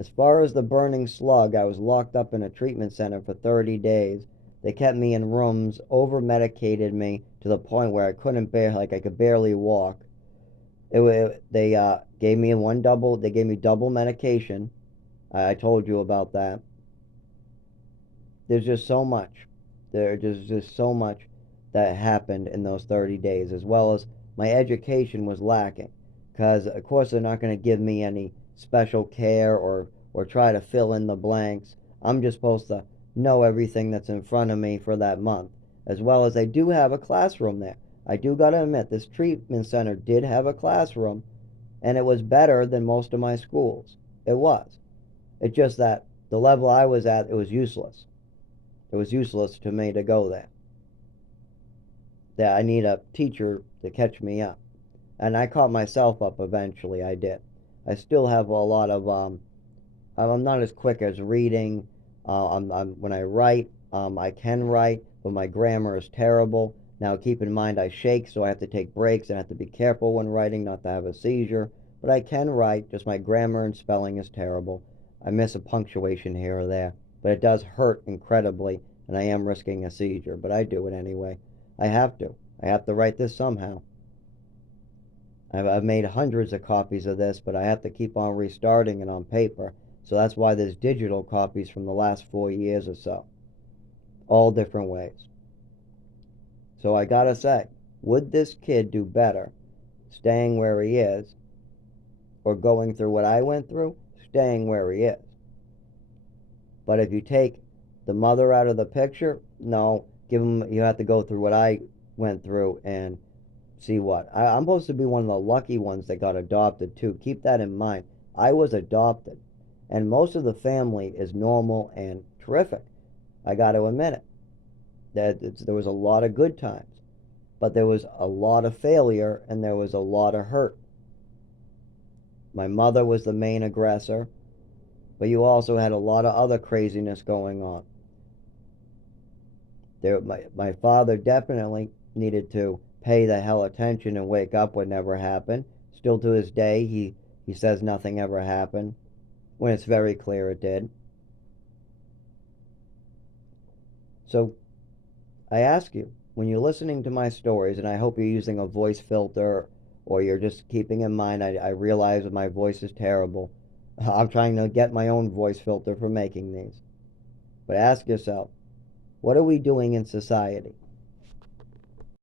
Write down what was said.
As far as the burning slug, I was locked up in a treatment center for 30 days. They kept me in rooms, over medicated me to the point where I couldn't bear, like I could barely walk. They gave me they gave me double medication. I told you about that. There's just so much. There's just so much that happened in those 30 days, as well as my education was lacking. Because, of course, they're not going to give me any special care or try to fill in the blanks. I'm just supposed to know everything that's in front of me for that month. As well as I do have a classroom there. I do got to admit, this treatment center did have a classroom, and it was better than most of my schools. It was. It's just that the level I was at, it was useless. It was useless to me to go there. That I need a teacher to catch me up. And I caught myself up eventually. I did. I still have a lot of I'm not as quick as reading. When I write, I can write, but my grammar is terrible. Now keep in mind I shake, so I have to take breaks and I have to be careful when writing not to have a seizure. But I can write, just my grammar and spelling is terrible. I miss a punctuation here or there, but it does hurt incredibly, and I am risking a seizure, but I do it anyway. I have to. I have to write this somehow. I've made hundreds of copies of this, but I have to keep on restarting it on paper. So that's why there's digital copies from the last 4 years or so, all different ways. So I gotta say, would this kid do better staying where he is or going through what I went through, staying where he is? But if you take the mother out of the picture, no, give him, you have to go through what I went through and see what. I'm supposed to be one of the lucky ones that got adopted too. Keep that in mind. I was adopted, and most of the family is normal and terrific. I got to admit it. There was a lot of good times, but there was a lot of failure and there was a lot of hurt. My mother was the main aggressor, but you also had a lot of other craziness going on. My father definitely needed to pay the hell attention and wake up what never happened. Still to this day, he says nothing ever happened when it's very clear it did. So I ask you, when you're listening to my stories, and I hope you're using a voice filter or you're just keeping in mind, I realize that my voice is terrible. I'm trying to get my own voice filter for making these. But ask yourself, what are we doing in society?